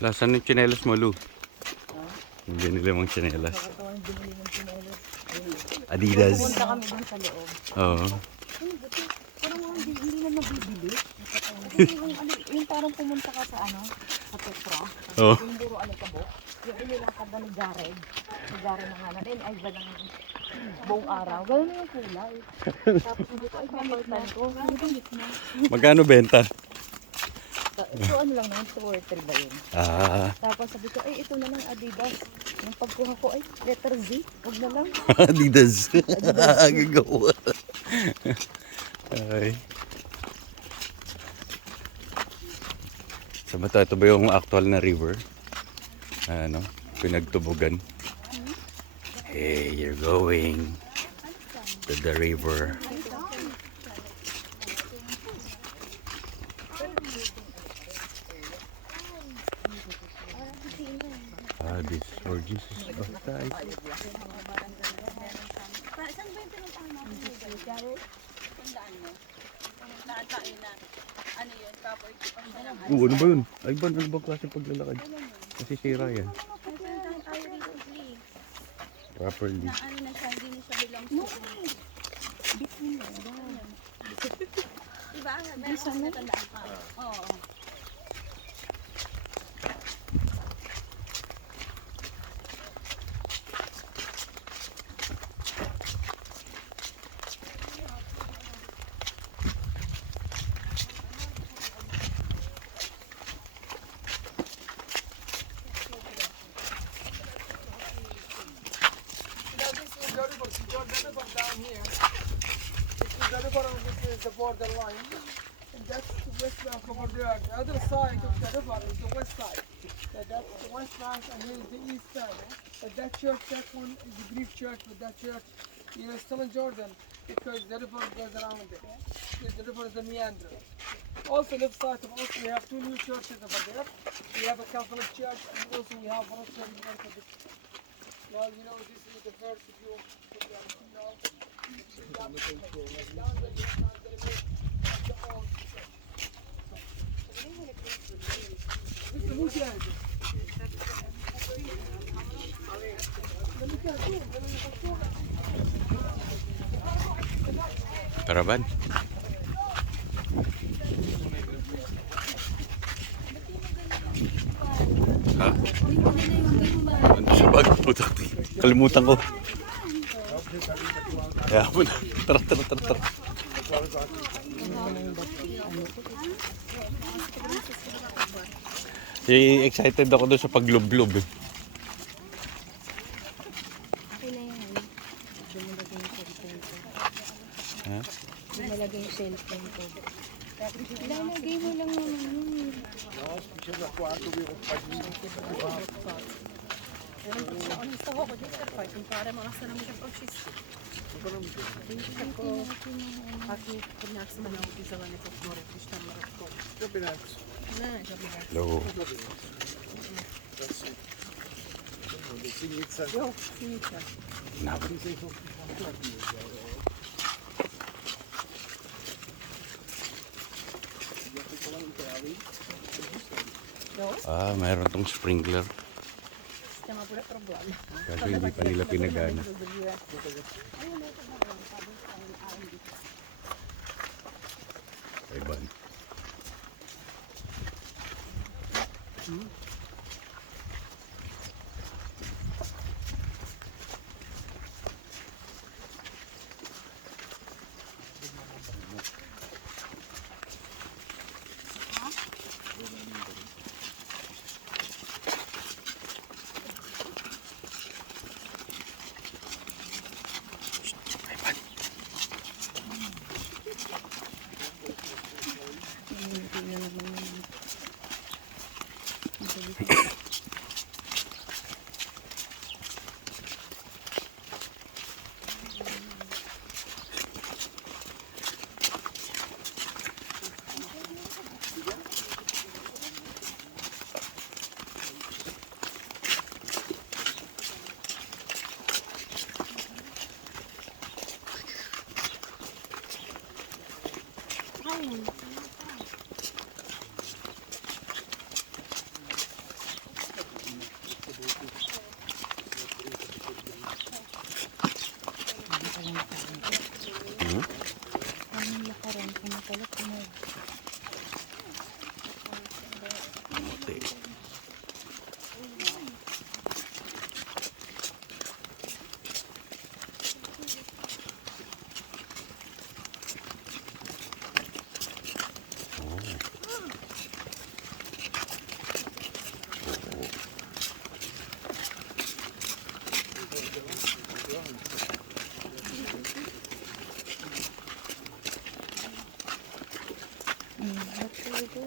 Lasan ng tsinelas mo, Lu? Binili mong tsinelas. Adidas. Pumunta kami dun sa loob. Oo. Parang hindi na nabibili. Kasi yung parang pumunta ka sa sa Petra. Oo. Yung buro alikabok. Yung inilakad na ni Jared. Si Jared na nga natin ay ba ng buong araw. Gano'n na yung kulay. Tapos hindi ko ay papalitan ko. Magkano benta? So ano lang naman, 2 or 3 ba yun? Ah, Tapos sabi ko, ay ito na lang Adidas. Nung pagkuha ko, ay letter Z. Huwag na lang. Adidas. Gagawa. Ay. Sa mata, ito ba yung actual na river? Ano? Pinagtubugan. Hey, you're going to the river. Ah, this is for Jesus baptized. Ano ba yun? Ay ba, ano bang klase paglalakad? Kasi sira yan. Properly. Ano na siya, hindi na siya bilang diba? Meron kasi natandaan ka. Oo. Down here, this is the river and this is the border line, and that's the west bank over there. The other side of the river is the west side. That's the west bank and here is the east side. But that church, that one is the Greek church, but that church is still in Jordan because the river goes around it. The river is the meander. Also left side of us we have 2 new churches over there. We have a Catholic church and also we have Russian Orthodox. Well, you know, this is the first view. Karaban. Ha? Ano sa bag? Putak. Kalimutan ko. Kaya mo na. Tara, tara, tara, tara. Excited ako doon sa paglob-lob eh. Ha? Nalagay yung cellphone ko. Ilalagay mo lang yun. Hello. Nabot. Ah, mayroon tong sprinkler. Kasi hindi pa nila pinagana. Iban. This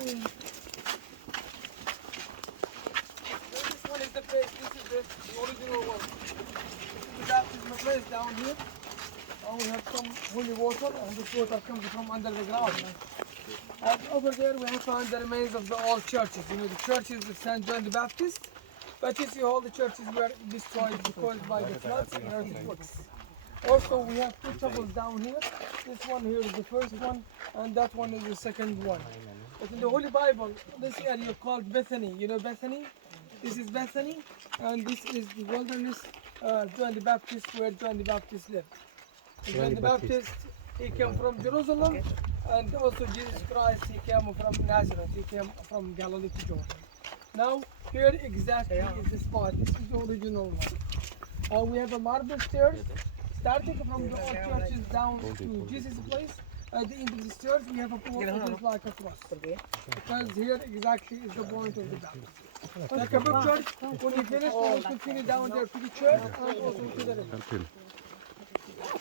one is the place, this is the original one. The baptismal place down here. And we have some holy water, and this water comes from under the ground. And over there we have found the remains of the old churches. You know, the churches of St. John the Baptist. But you see all the churches were destroyed because by the floods and earthquakes. Also we have two chapels down here. This one here is the first one, and that one is the second one. But in the Holy Bible, this area called Bethany. You know Bethany? This is Bethany, and this is the wilderness, John the Baptist, where John the Baptist lived. And John the Baptist, he came from Jerusalem, and also Jesus Christ, he came from Nazareth, he came from Galilee to Jordan. Now, here exactly is the spot. This is the original one. We have a marble stairs, starting from the old churches down to Jesus' place. At the end of the stairs, we have a pool that is like a cross. Because here exactly is the point of the baptism. Like a big church, when we finish, we will continue down there to the church and also to the river. Help him.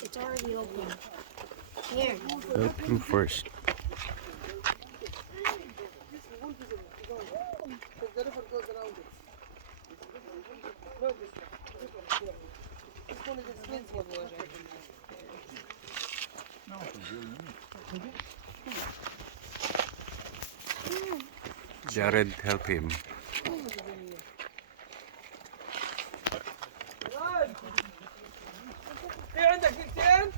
It's already open. Here. Help him first. Because the river goes around it. No, this one is expensive. Jared, help him. في عندك دقيقتين؟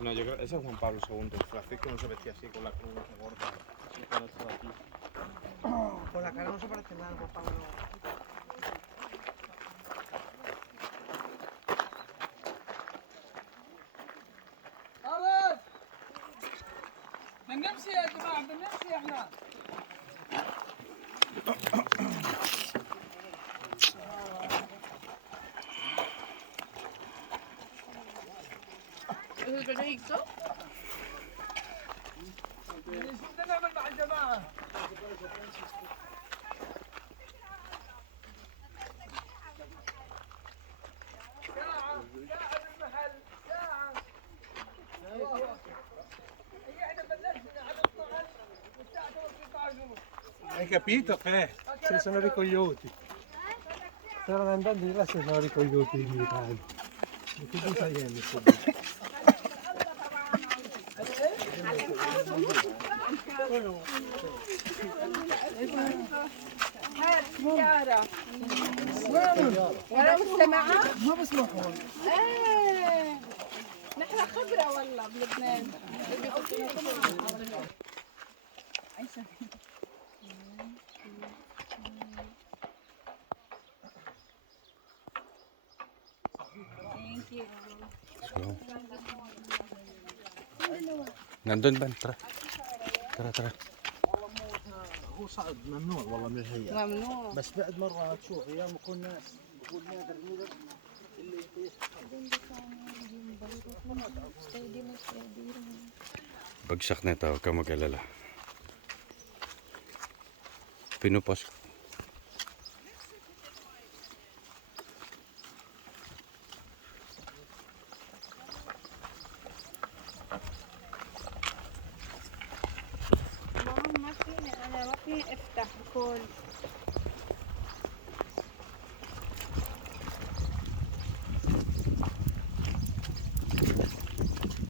No, yo creo ese es Juan Pablo II. Francisco no se vestía así con la cruz gorda. Cuando estaba aquí. Con la cara no se parece nada, Juan Pablo. خالد بنمشي يا جماعة بنمشي احنا ايش بدنا نعمل مع الجماعة؟ ساعة بالمحل ساعة احنا بلشنا على 12 والساعة 13 ونص. Hai capito che? Se sono ricogliuti. Stavano andando di là se sono ricogliuti i militari. E tu sai che mi ولا مستمعة؟ ما بسمعهم. ايه نحن خبرة والله بلبنان. So. Nandun ba? Tara. Tara, tara. هو صعد ممنوع والله من الهيئة. ممنوع. بس بعد مرة تشوف ايام يكون ناس يقول نادر ميلر اللي Bagsak na ito, huwag kang mag-alala. Pinupos. ما في افتح كل